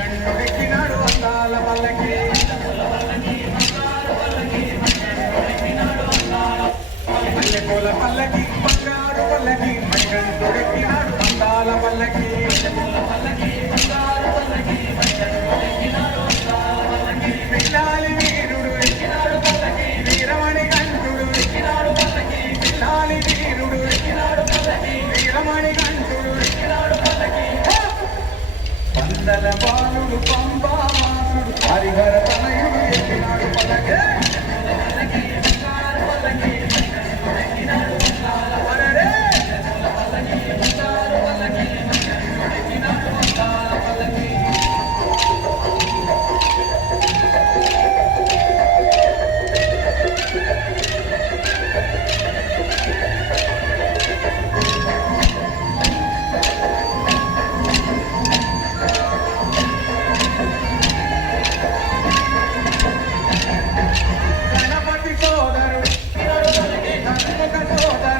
మణికంఠుడెక్కినాడు అందాల పల్లకి మల్లెపూల పల్లకి బంగారు పల్లకి మణికంఠుడెక్కినాడు అందాల పల్లకి పిల్లాలి వీరుడు ఎక్కినాడు పల్లకి వీరమణి కంఠుడు ఎక్కినాడు పల్లకి పిల్లాలి వీరుడు ఎక్కినాడు పల్లకి వీరమణి కంఠుడు ఎక్కినాడు పల్లకి పందల బాలుడు పంబాసుడు హరిహర తనయుడు ఎక్కినాడు పల్లకి